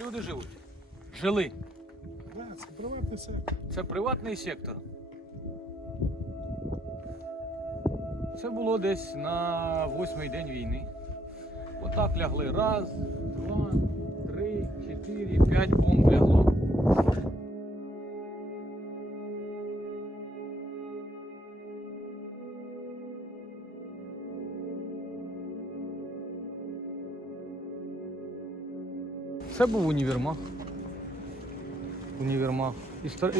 люди живуть. Жили. Да, це приватний сектор. Це приватний сектор. Це було десь на восьмий день війни. Отак лягли. Раз, два, три, чотири, п'ять бомб лягло. Це був універмаг. Універмаг.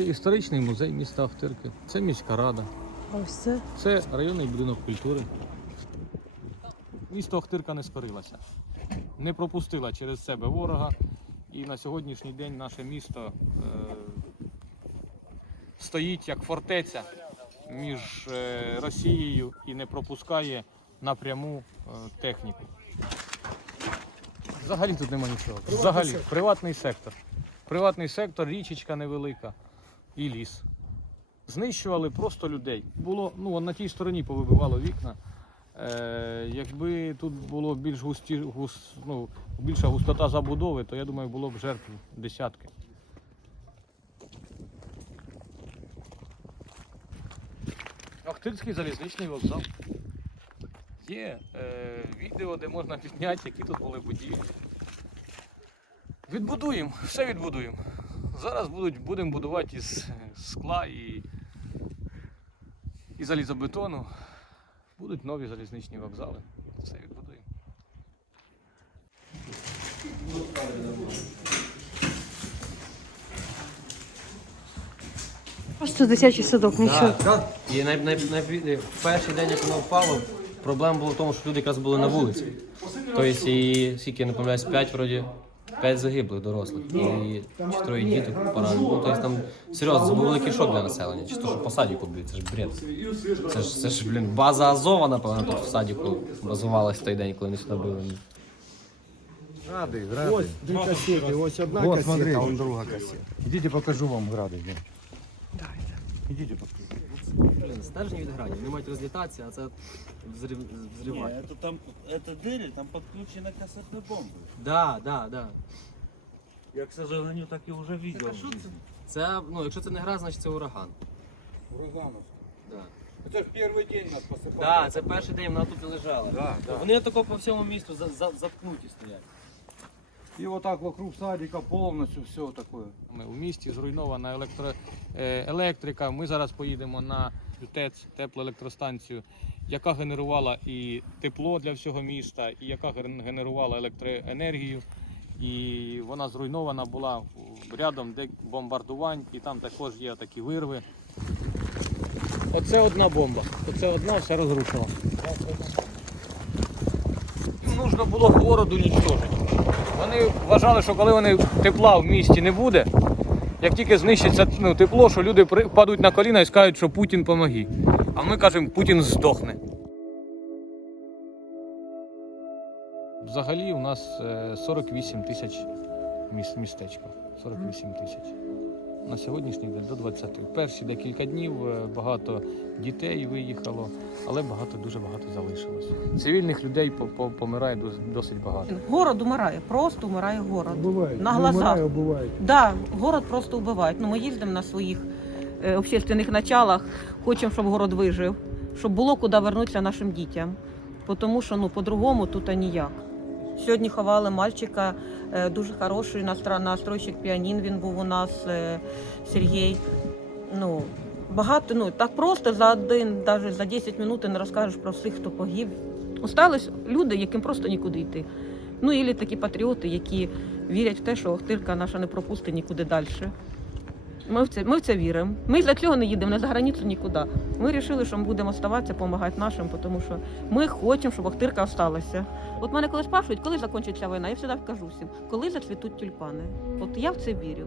Історичний музей міста Ахтирки. Це міська рада. Ось це. Це районний будинок культури. Місто Охтирка не скорилося, не пропустила через себе ворога. І на сьогоднішній день наше місто е, стоїть як фортеця між е, Росією і не пропускає напряму е, техніку. Взагалі тут немає нічого. Взагалі, приватний сектор. Приватний сектор, річечка невелика і ліс знищували просто людей. Було, ну, на тій стороні повибивало вікна. Е, якби тут було більш густі, гус, ну, більша густота забудови, то я думаю, було б жертв десятки. Охтирський залізничний вокзал. Є е, відео, де можна підняти, які тут були будівлі. Відбудуємо, все відбудуємо. Зараз будуть, будемо будувати із скла і, і залізобетону. Будуть нові залізничні вокзали. Все відбудуємо. Просто дитячий садок, нічого. Так, і най, най, най, в перший день, як воно впало, проблема була в тому, що люди якраз були на вулиці. Тобто, і скільки я не помиляюсь, 5 вроді, 5 загиблих дорослих і троє діток поранені. Ну, тобто там серйозно, це був великий шок для населення. Чи то, що по садіку б'ють, це ж бред. Це ж, це ж, блін, база Азова, напевно, тут в садіку базувалась в той день, коли вони сюди били. Гради, гради. Ось дві касети, ось одна Вот, касета, смотри. а он друга касета. Идите покажу вам грады. где. Идите покажу. Блін, стержні від грані, вони мають розлітатися, а це взрив, Не, взриває. это там, это дыры, там подключена кассетная бомба. Да, да, да. Я, к сожалению, так и уже видел. в жизни. Це, ну, якщо це не гра, значить це ураган. Ураганов. Да. Это ж первый день нас посыпали. Так, це перший день вона тут і лежала. Да, да. Вони тако по всьому місту за, за, заткнуті стоять. И вот так вокруг садика полностью все такое. Ми у місті зруйнована електро, е, електрика. Ми зараз поїдемо на ТЕЦ, теплоелектростанцію, яка генерувала і тепло для всього міста, і яка генерувала електроенергію. І вона зруйнована була рядом де бомбардувань, і там також є такі вирви. Оце одна бомба. Оце одна все розрушила. Нужно було городу уничтожити. Вони вважали, що коли вони тепла в місті не буде, як тільки знищиться ну, тепло, що люди падуть на коліна і скажуть, що Путін помоги. А ми кажемо, Путін здохне. Взагалі у нас е, 48 тисяч міс- містечко. 48 тисяч. На сьогоднішній день до 20. Перші декілька днів е, багато дітей виїхало, але багато, дуже багато залишилось. Цивільних людей по- по- помирає дос- досить багато. Город умирає, просто умирає город. Бувають. На глазах. вмирає, а. Да, город просто вбивають. Ну, ми їздимо на своїх е, общественних началах, хочемо, щоб город вижив, щоб було куди вернутися нашим дітям. Тому що ну, по-другому тут а ніяк. Сьогодні ховали мальчика, дуже хороший настройщик піанін, він був у нас, е, Сергій. Ну, багато, ну так просто за один, навіть за 10 минут ти не розкажеш про всіх, хто погиб. Остались люди, яким просто нікуди йти. Ну, і такі патріоти, які вірять в те, що Охтирка наша не пропустить нікуди далі. Ми в це, ми в це віримо. Ми для цього не їдемо, не за границю нікуди. Ми вирішили, що ми будемо ставатися, допомагати нашим, тому що ми хочемо, щоб Охтирка залишилася. От мене коли спрашують, коли закінчиться війна, я завжди кажу всім, коли зацвітуть тюльпани. От я в це вірю.